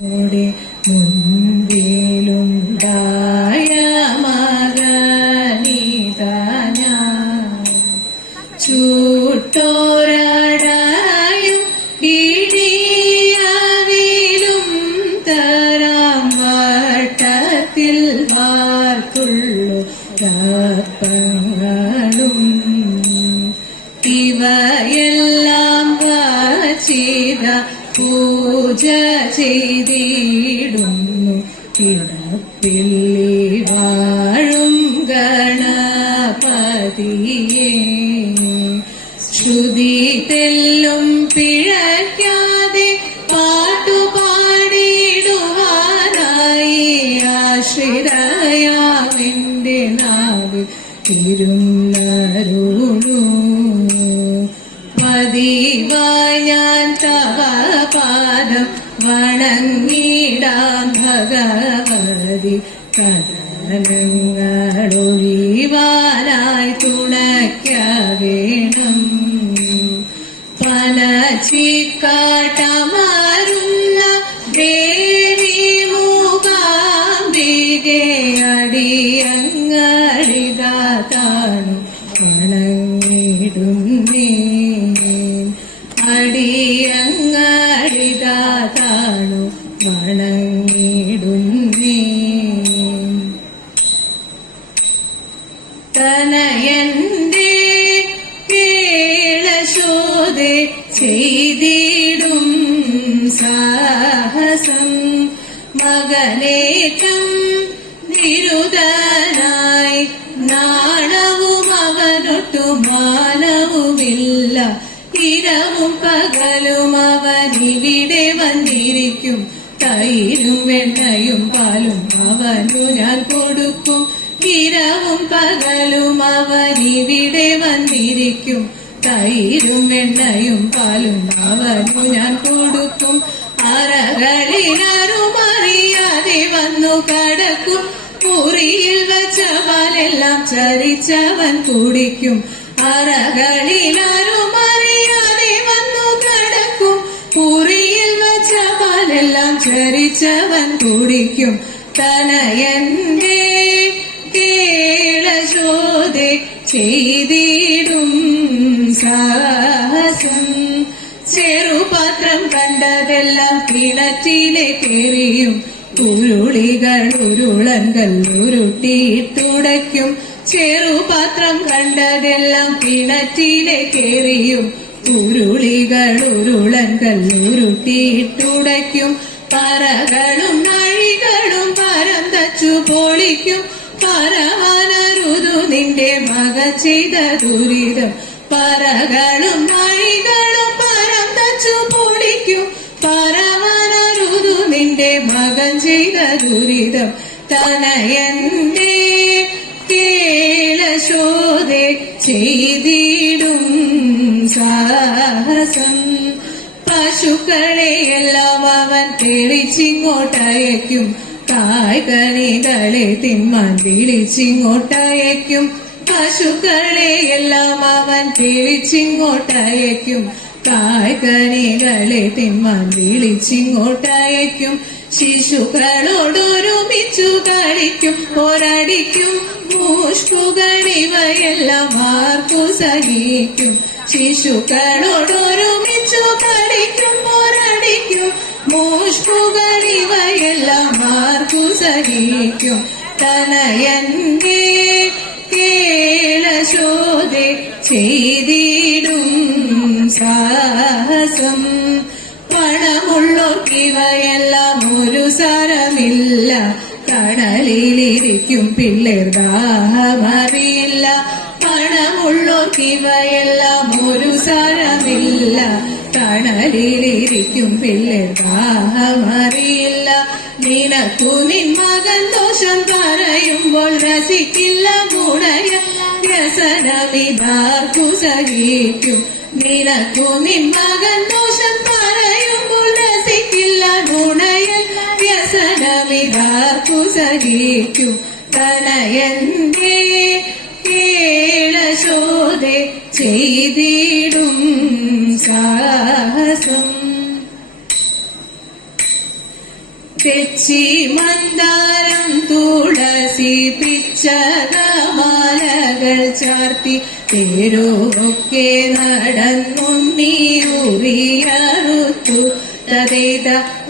ോടെ മുൻപിലുണ്ടായ മകനിതാന ചൂട്ടോരടായും ഇടിയവിലും തരാം വട്ടത്തിൽ കപ്പങ്ങളും പൂജ ചെയ്തിടുന്നു. കിടപ്പിള്ളി വാഴും ഗണപതിയെ. ശ്രുതി തെല്ലും പിഴയ്ക്കാതെ പാട്ടുപാടിയിടുവാനായി ആശ്രിതയാവിന്റെ നാവ് തിരുന്നരുളൂ പതിവായി ഞാൻ തവ പാദം വണങ്ങിടാം ഭഗവതി കഥനങ്ങളൊഴിവാനായി തുണയ്ക്ക വേണം. ചീക്കാട്ടമാരുന്ന ദേവി മൂകാംബികെ അടിയങ്ങളിതാതാണ് വണങ്ങിടുന്നേ അടിയങ്ങളിതാണു വണങ്ങിടുന്നേ. തനയന്റെ കേളശോതെ ചെയ്തിടും സാഹസം മകനേറ്റം വെണ്ണയും പാലും അവനു ഞാൻ കൊടുക്കും. ഇരവും പകലും അവനിവിടെ വന്നിരിക്കും. തൈരും വെണ്ണയും പാലും അവനു ഞാൻ കൊടുക്കും. അറകളിലാരും അറിയാതെ വന്നു കടക്കും. മുറിയിൽ വച്ച പാലെല്ലാം ചരിച്ചവൻ കുടിക്കും. അറകളിലാരും ചരിച്ചവൻ കുടിക്കും. തനയന്റെ കേളശോതെ ചെയ്തിടും സാഹസം. ചെറുപാത്രം കണ്ടതെല്ലാം കിണറ്റിലെ കയറിയും ഉരുളികൾ ഉരുളങ്കൽ ഉരുട്ടിയിട്ടുടയ്ക്കും ചെറുപാത്രം കണ്ടതെല്ലാം കിണറ്റിലെ കയറിയും ഉരുളികൾ ഉരുളങ്കൽ ഉരുട്ടിയിട്ടുടയ്ക്കും പറകളും നഴികളും പരം തച്ചു പൊളിക്കും. പറവാനരുതു നിന്റെ മക ചെയ്ത ദുരിതം. പറകളും നഴികളും പരം തച്ചു പൊളിക്കും. പറവാനരുതു നിന്റെ മകൻ ചെയ്ത ദുരിതം. തനയന്റെ കേളശോതെ ചെയ്തിടും സാഹസം. പശുക്കളെയെല്ലാം അവൻ തെളിച്ചിങ്ങോട്ടയക്കും കായ്കനികളെ തിന്മാൻ വിളിച്ചിങ്ങോട്ടയക്കും പശുക്കളെയെല്ലാം അവൻ തെളിച്ചിങ്ങോട്ടയക്കും കായ്കനികളെ തിന്മാൻ വിളിച്ചിങ്ങോട്ടയക്കും ശിശുക്കളോടൊരുമിച്ചു കളിക്കും പോരടിക്കും. മൂഷ്കുകൾ ഇവയെല്ലാം ആർക്കു സഹിക്കും. ശിശുക്കളോടൊരുമിച്ചു കളിക്കും പോരടിക്കും. മൂഷ്കുകൾ മാർക്കു സഹിക്കും? തനയന്റെ കേളശോതെ ചെയ്തിടും സാഹസം. പണമുള്ളോർക്കിവയെല്ലാം ഒരു സാരമില്ല. കടലിലിരിക്കും പിള്ളേർ ദാഹമറിയില്ല. സാരമില്ല കടലിലിരിക്കും പിള്ളേർ ദാഹമറിയില്ല. നിനക്കു നിൻ മകൻ ദോഷം പറയുമ്പോൾ രസിക്കില്ല ഗുണയ വ്യസനമിതാർക്കു സഹിക്കും. നിനക്കു നിൻ മകൻ ദോഷം പറയുമ്പോൾ രസിക്കില്ല ഗുണയൻ വ്യസനമിതാർക്കു സഹിക്കും. തനയന്തേ കേളശോദേ ചെയ്തിടും. സാഹസം തെച്ചി മന്ദാരം തുളസി പിച്ചകമാലകൾ ചാർത്തി തേരോക്കെ നടന്നു നീറിയറുത്തു തതേത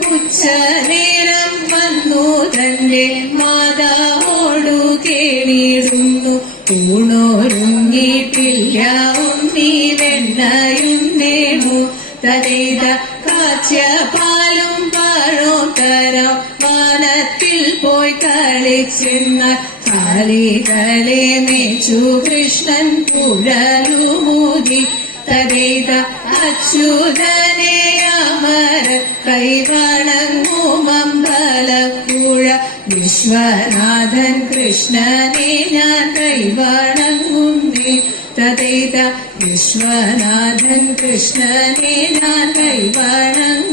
ഉച്ച നേരം വന്നു തന്റെ മാതാവോടു കേണിടുന്നു. ഊണോരുങ്ങിയിട്ടില്ല പാലും പഴവും തരാം വാനത്തിൽ പോയി കളിച്ചെന്ന കാലികളെ മേച്ചു കൃഷ്ണൻ കുഴലുമൂതി തതേത അച്യുതനെ അമര കൈവണങ്ങുമമ്പലപ്പുഴ വിശ്വനാഥൻ കൃഷ്ണനെ ഞാൻ കൈവണങ്ങുന്നേ. തതേത വിശ്വനാഥൻ കൃഷ്ണനെ ഞാൻ കൈവണങ്ങുന്നേ.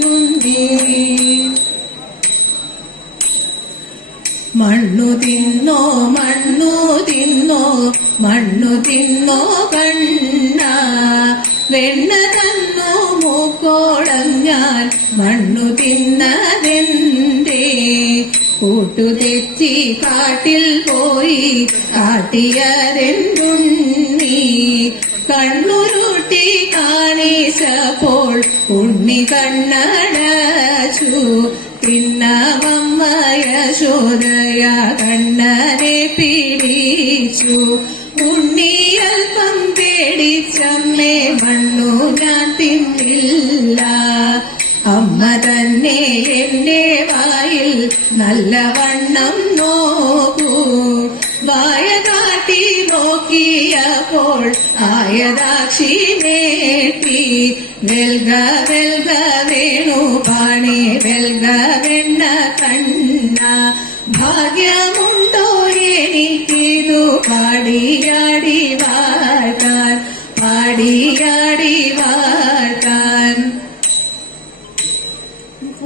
മണ്ണു തിന്നോ മണ്ണു തിന്നോ മണ്ണു തിന്നോ കണ്ണ. വെണ്ണ തന്നു മൂക്കോളം ഞാൻ മണ്ണു തിന്നതെന്തേ? കൂട്ടുതെറ്റി കാട്ടിൽ പോയി കാട്ടിയതെന്തുണ്ണി? കണ്ണുരുട്ടി കാണിച്ചപ്പോൾ ഉണ്ണി കണ്ണടച്ചു. പിന്നമമ്മയ ശോദയ കണ്ണനെ പിടിച്ചു ഉണ്ണിയൽപ്പം പേടിച്ചമ്മേ മണ്ണു ഞാൻ തിന്നില്ല. അമ്മ തന്നെ എന്റെ വായിൽ നല്ലവണ്ണം നോക്കൂ. വായ കാട്ടി നോക്കിയപ്പോൾ ആയതാക്ഷി നേട്ടി വെൽഗ വെൽഗ വേണു പാണി. വെൽഗ വെണ്ണ കണ്ണ. ഭാഗ്യമുണ്ടോ എനിക്കിതു പാടിയാടി വാഴ്ത്താൻ പാടിയാടി വാഴ്ത്താൻ.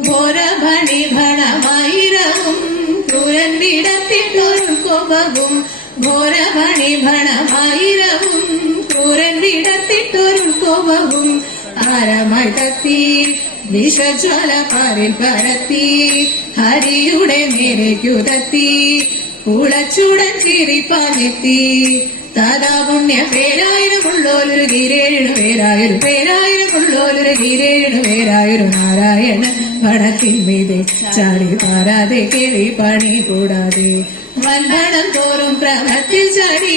ഘോരഭണി ഭണമായിരവും ക്രൂരന്തിടത്തിട്ടൊരു കൊമ്പവും. ഘോരഭണി ഭണമായിരവും ക്രൂരന്തിടത്തിട്ടൊരു കൊപവും ആരമായി തത്തി പാരിൽ പരത്തി. ഹരിയുടെ നേരേക്കുതത്തി കുളച്ചുടൻ ചിരിപ്പാഞ്ഞെത്തി താതാ പുണ്യ പേരായിരം ഉള്ളോലൊരു ഗിരേഴിനു പേരായൊരു പേരായിരമുള്ളോലൊരു ഗിരേഴിനു പേരായൊരു வடக்கின் மீது சாடி பாராதே கிளி பணி கூடாதே. வந்தனம் தோறும் பிரமத்தில் சாடி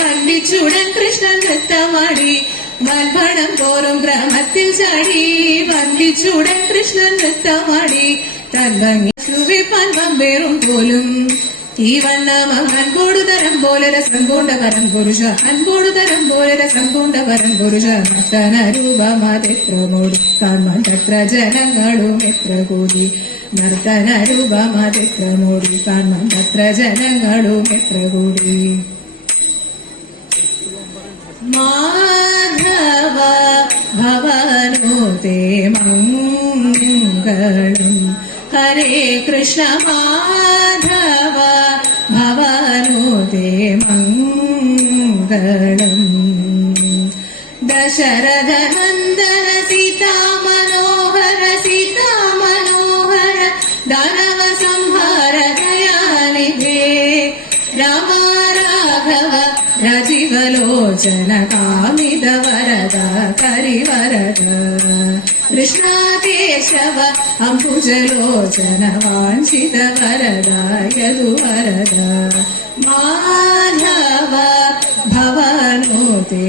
வண்டி சுடன் கிருஷ்ணன் நிறுத்தமாடி வன்பனம் தோறும் பிரமத்தில் சாடி வண்டி சுடன் கிருஷ்ணன் நிறுத்தமாடி தன் வங்கி சுவிப்பான் வம்பேறும் போலும் ഈ വണ്ണം അൻപോടു തരം പോലെ രസം കൊണ്ട പരം പുരുഷ അൻപോടു തരം പോലെ രസം കൊണ്ട പരം പുരുഷ. നർത്തന രൂപമാതെത്ര മോടി കാൺമാൻ തത്ര ജനങ്ങളും എത്ര കൂടി? നർത്തന രൂപമാതെത്ര മോടി ജനങ്ങളും എത്ര കൂടി? മാധവ ഭവനോ തേ മംഗളം. ഹരേ കൃഷ്ണ മാധവ दशरथनन्दन सीता मनोहर सीता मनोहर दानव संहार संहारयानि हे रमाराघव रजिवलोचन कामिद वरद परिवरद कृष्णादेशव अम्बुजलोचन वाञ्छित वरद यदु हरद माघव भवानो ते